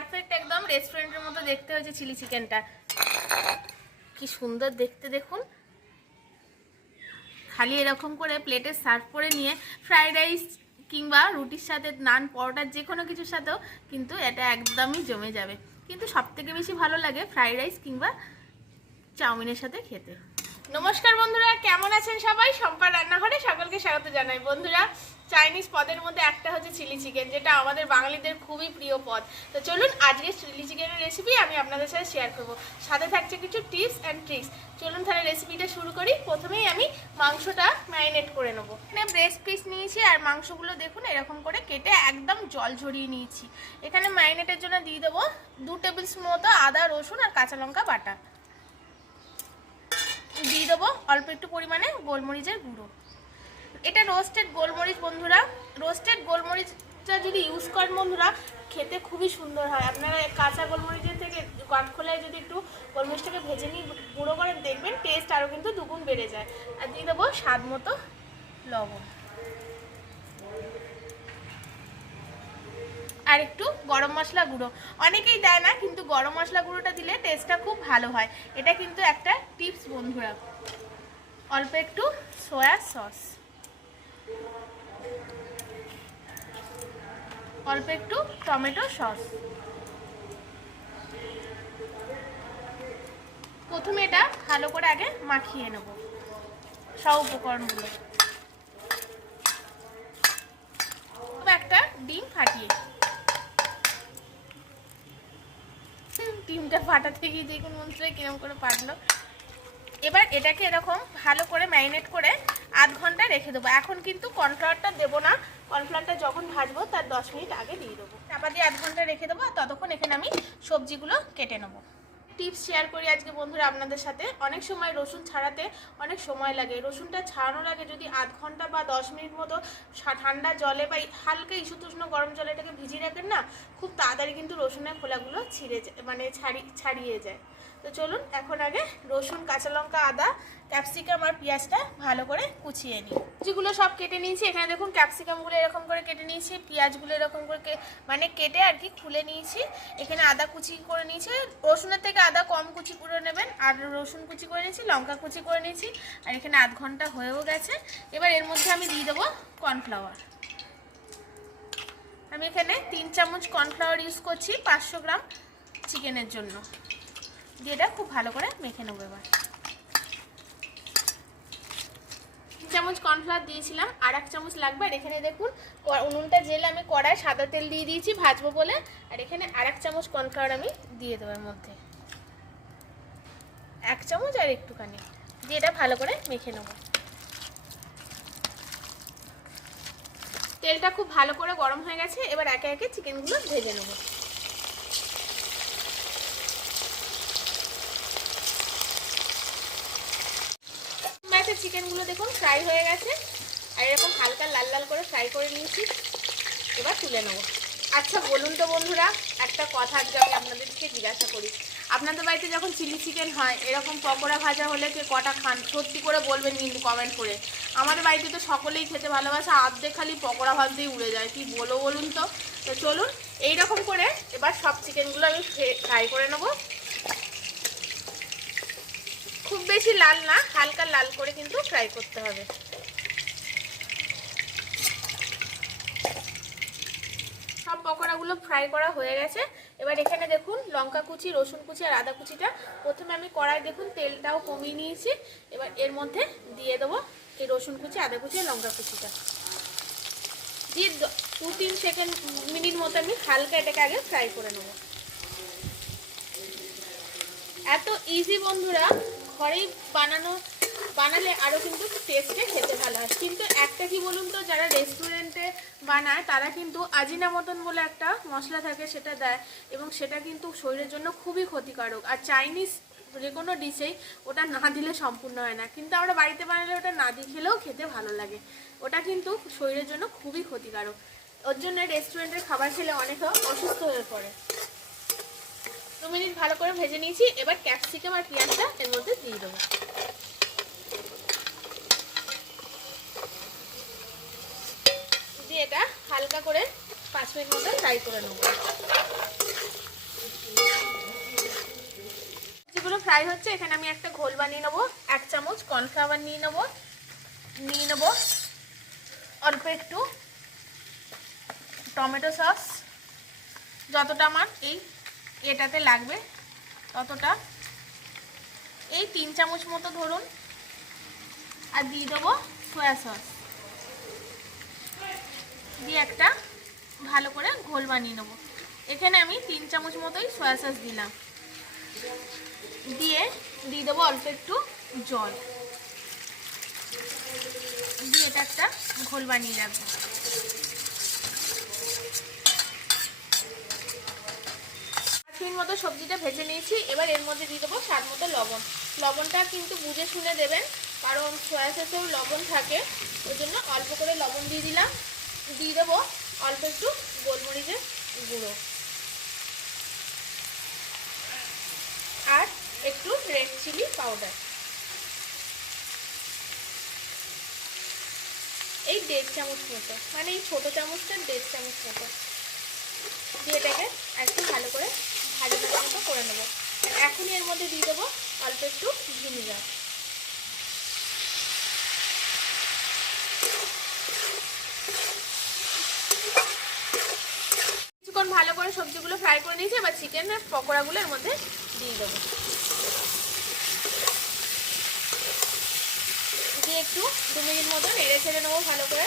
Perfect একদম রেস্টুরেন্টের মতো দেখতে হয়েছে চিলি চিকেনটা কি সুন্দর দেখতে দেখুন। খালি এরকম করে প্লেটে সার্ভ করে নিয়ে ফ্রাইড রাইস কিংবা রুটির সাথে নান পরোটার যে কোনো কিছুর সাথেও কিন্তু এটা একদমই জমে যাবে। কিন্তু সবথেকে বেশি ভালো লাগে ফ্রাইড রাইস কিংবা চাউমিনের সাথে খেতে। নমস্কার বন্ধুরা, কেমন আছেন সবাই? সম্পার রান্নাঘরে সকলকে স্বাগত জানাই। বন্ধুরা চাইনিজ পদের মধ্যে একটা হচ্ছে চিলি চিকেন যেটা আমাদের বাঙালিদের খুবই প্রিয় পদ। তো চলুন আজকে চিলি চিকেনের রেসিপি আমি আপনাদের সাথে শেয়ার করব। সাথে থাকছে কিছু টিপস অ্যান্ড ট্রিক্স চলুন তাহলে রেসিপিটা শুরু করি। প্রথমেই আমি মাংসটা ম্যারিনেট করে নেব। এখানে ব্রেস্ট পিস নিয়েছি আর মাংসগুলো দেখুন, এরকম করে কেটে একদম জল ঝরিয়ে নিয়েছি। এখানে ম্যারিনেটের জন্য দিয়ে দেবো দু টেবিল স্পুন মতো আদা, রসুন আর কাঁচা লঙ্কা বাটা। দিয়ে দেবো অল্প একটু পরিমাণে গোলমরিচের গুঁড়ো। এটা রোস্টেড গোলমরিচ বন্ধুরা। রোস্টেড গোলমরিচটা যদি ইউজ করেন বন্ধুরা, খেতে খুবই সুন্দর হয়। আপনারা কাঁচা গোলমরিচের থেকে কাঠখোলায় যদি একটু গোলমরিচটাকে ভেজে নিয়ে গুঁড়ো করেন দেখবেন টেস্ট আরও কিন্তু দুগুণ বেড়ে যায়। আর দিয়ে দেবো স্বাদ মতো লবণ। আর একটু গরম মশলা গুঁড়ো। অনেকেই দেয় না, কিন্তু গরম মশলা গুঁড়োটা দিলে টেস্টটা খুব ভালো হয়। এটা কিন্তু একটা টিপস বন্ধুরা। অল্প একটু সয়া সস অল্প একটু টমেটো সস। প্রথমে এটা ভালো করে আগে মাখিয়ে নেব সব উপকরণগুলো। একটা ডিম ফাটিয়ে ডিমটা ফাটাতে গিয়ে দেখুন মন্ত্রে কিরম করে ফাটলো। এবার এটাকে এরকম ভালো করে ম্যারিনেট করে আধ ঘণ্টা রেখে দেবো। এখন কিন্তু কর্নফ্লাওয়ারটা দেবো না। কর্নফ্লাওয়ারটা যখন ভাজবো, তার দশ মিনিট আগে দিয়ে দেবো। চাপা দিয়ে আধ ঘণ্টা রেখে দেবো আর ততক্ষণ এখানে আমি সবজিগুলো কেটে নেব। টিপস শেয়ার করি আজকে বন্ধুরা আপনাদের সাথে। অনেক সময় রসুন ছাড়াতে অনেক সময় লাগে। রসুনটা ছাড়ানোর আগে যদি আধ ঘণ্টা বা দশ মিনিট মতো ঠান্ডা জলে বা হালকা ইস্যুতুষ্ণ গরম জলে এটাকে ভিজিয়ে রাখেন না, খুব তাড়াতাড়ি কিন্তু রসুনের খোলাগুলো ছিঁড়ে যায় মানে ছাড়ি ছাড়িয়ে যায়। তো চলুন এখন আগে রসুন, কাঁচা লঙ্কা, আদা, ক্যাপসিকাম আর পেঁয়াজটা ভালো করে কুচিয়ে নিই। যেগুলো সব কেটে নিয়েছি, এখানে দেখুন ক্যাপসিকামগুলো এরকম করে কেটে নিয়েছি, পেঁয়াজগুলো এরকম করে মানে কেটে আর কি খুলে নিয়েছি। এখানে আদা কুচি করে নিয়েছি। রসুনের থেকে আদা কম কুচি করে নেবেন, আর রসুন কুচি করে নিয়েছি, লঙ্কা কুচি করে নিয়েছি, আর এখানে আধ ঘণ্টা হয়েও গেছে। এবার এর মধ্যে আমি দিয়ে দেবো কর্নফ্লাওয়ার। আমি এখানে তিন চামচ কর্নফ্লাওয়ার ইউজ করছি পাঁচশো গ্রাম চিকেনের জন্য। দিয়ে এটা খুব ভালো করে মেখে নেব এবার। চামচ কর্নফ্লাওয়ার দিয়েছিলাম, আর এক চামচ লাগবে। আর এখানে দেখুন উনুনটা জেলে আমি কড়াই সাদা তেল দিয়ে দিয়েছি, ভাজবো বলে। আর এখানে আর এক চামচ কর্নফ্লাওয়ার আমি দিয়ে দেবো এর মধ্যে। এক চামচ আর একটুখানি, দিয়ে এটা ভালো করে মেখে নেব। তেলটা খুব ভালো করে গরম হয়ে গেছে, এবার একে একে চিকেনগুলো ভেজে নেব। মাছের চিকেনগুলো দেখুন ফ্রাই হয়ে গেছে, আর এরকম হালকা লাল লাল করে ফ্রাই করে নিয়েছি, এবার তুলে নেব। আচ্ছা বলুন তো বন্ধুরা, একটা কথা আজকে আমি আপনাদেরকে জিজ্ঞাসা করি। আপনাদের বাড়িতে যখন চিলি চিকেন হয়, এরকম পকোড়া ভাজা হলে কে কটা খান? সত্যি করে বলবেন কিন্তু কমেন্ট করে। আমাদের বাড়িতে তো সকলেই খেতে ভালোবাসে আর্ধেক খালি পকোড়া ভাজতেই উড়ে যায়। কি বলো বলুন তো? তো চলুন এই রকম করে এবার সব চিকেনগুলো আমি ফ্রাই করে নেব। খুব বেশি লাল না, হালকা লাল করে কিন্তু ফ্রাই করতে হবে। সব পকোড়াগুলো ফ্রাই করা হয়ে গেছে। এবার এখানে দেখুন লঙ্কা কুচি, রসুন কুচি আর আদা কুচিটা। প্রথমে আমি কড়াই দেখুন তেলটাও কমিয়ে নিয়েছি। এবার এর মধ্যে দিয়ে দেবো এই রসুন কুচি, আদা কুচি আর লঙ্কা কুচিটা। দিয়ে দু তিন সেকেন্ড, মিনিট মতো আমি হালকা এটাকে আগে ফ্রাই করে নেব। এত ইজি বন্ধুরা, ঘরেই বানানো বানালে আরও কিন্তু টেস্টে খেতে ভালো হয়। কিন্তু একটা কি বলুন তো, যারা রেস্টুরেন্টে বানায়, তারা কিন্তু আজিনা মতন বলে একটা মশলা থাকে, সেটা দেয় এবং সেটা কিন্তু শরীরের জন্য খুবই ক্ষতিকারক। আর চাইনিজ যে কোনো ডিশেই ওটা না দিলে সম্পূর্ণ হয় না। কিন্তু আমরা বাড়িতে বানালে ওটা না দিয়ে খেলেও খেতে ভালো লাগে। ওটা কিন্তু শরীরের জন্য খুবই ক্ষতিকারক। ওর জন্য রেস্টুরেন্টের খাবার খেলে অনেকে অসুস্থ হয়ে পড়ে। দু মিনিট ভালো করে ভেজে নিয়েছি। এবার ক্যাপসিকাম আর পেঁয়াজটা এর মধ্যে দিয়ে দেবো। ফ্রাই করে নেব। যেগুলো ফ্রাই হচ্ছে, এখানে আমি একটা ঘোল বানিয়ে নেব, এক চামচ কর্নফ্লাওয়ার নিয়ে নেব নিয়ে নেব অল্প একটু টমেটো সস। যতটা আমার এই এটাতে লাগবে, ততটা। এই তিন চামচ মতো ধরুন, আর দিয়ে দেবো সোয়া সস দিয়ে একটা ভালো করে ঘোল বানিয়ে নেব। এখানে আমি তিন চামচ মতোই সয়া সস দিলাম। দিয়ে দিয়ে দেবো অল্প একটু জল। দিয়ে এটা একটা ঘোল বানিয়ে রাখব। মতো সবজিটা ভেজে নিয়েছি। এবার এর মধ্যে দিয়ে দেবো স্বাদ মতো লবণ। লবণটা কিন্তু বুঝে শুনে দেবেন, কারণ সয়া সসেও লবণ থাকে। ওই জন্য অল্প করে লবণ দিয়ে দিলাম। দিয়ে দেবো অল্প একটু গোলমরিচের গুঁড়ো। আর একটু রেড চিলি পাউডার। এই দেড় চামচ মতো মানে এই ছোটো চামচটা দেড় চামচ মতো। দিয়ে এটাকে একটু ভালো করে ভাজা ভাজা মতো করে নেব। এখনই এর মধ্যে দিয়ে দেবো অল্প একটু ভিনিগার কিছুক্ষণ ভালো করে সবজিগুলো ফ্রাই করে নিয়েছি, এবার চিকেনের পকোড়াগুলো এর মধ্যে দিয়ে দেবো। দিয়ে একটু দু মিনিট মতো নেড়ে ছেড়ে নেব ভালো করে।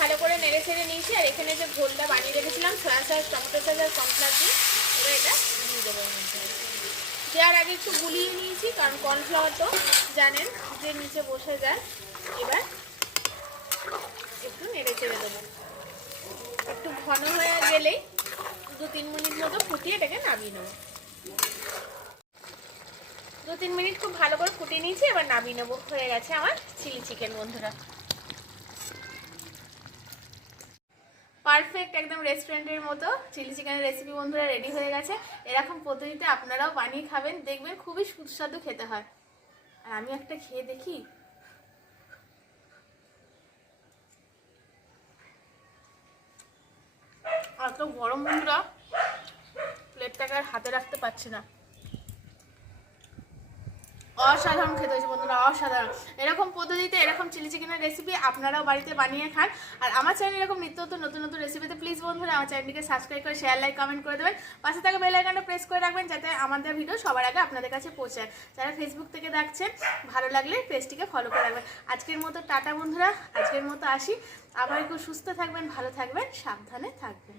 ভালো করে নেড়ে ছেড়ে নিয়েছি, আর এখানে যে ঘোলটা বানিয়ে রেখেছিলাম সয়া সস টমেটো সস আর কর্নফ্লাওয়ার দিয়ে এটা দিয়ে দেবো দেওয়ার আগে একটু গুলিয়ে নিয়েছি, কারণ কর্নফ্লাওয়ার তো জানেন যে নিচে বসে যায়। এবার একটু নেড়ে চেড়ে দেবো। একটু ঘন হয়ে গেলেই দু তিন মিনিট মতো ফুটিয়ে এটাকে নামিয়ে নেব। দু তিন মিনিট খুব ভালো করে ফুটিয়ে নিয়েছি, এবার নামিয়ে নেব। হয়ে গেছে আমার চিলি চিকেন, বন্ধুরা। পারফেক্ট একদম রেস্টুরেন্টের মতো চিলি চিকেনের রেসিপি বন্ধুরা রেডি হয়ে গেছে। এরকম পদ্ধতিতে আপনারাও বানিয়ে খাবেন, দেখবেন খুবই সুস্বাদু খেতে হয়। আর আমি একটা খেয়ে দেখি এত গরম বন্ধুরা প্লেটটাকে আর হাতে রাখতে পারছি না। অসাধারণ খেতে হয়েছে বন্ধুরা, অসাধারণ। এরকম পদ্ধতিতে এরকম চিলি চিকেনের রেসিপি আপনারাও বাড়িতে বানিয়ে খান। আর আমার চ্যানেল এরকম নিত্য নতুন নতুন নতুন রেসিপিতে প্লিজ বন্ধুরা আমার চ্যানেলটিকে সাবস্ক্রাইব করে শেয়ার লাইক কমেন্ট করে দেবেন। পাশে থাকা বেল আইকনটা প্রেস করে রাখবেন যাতে আমাদের ভিডিও সবার আগে আপনাদের কাছে পৌঁছায় যারা ফেসবুক থেকে দেখছেন, ভালো লাগলে পেজটিকে ফলো করে রাখবেন। আজকের মতো টাটা বন্ধুরা, আজকের মতো আসি। আবার একটু সুস্থ থাকবেন, ভালো থাকবেন, সাবধানে থাকবেন।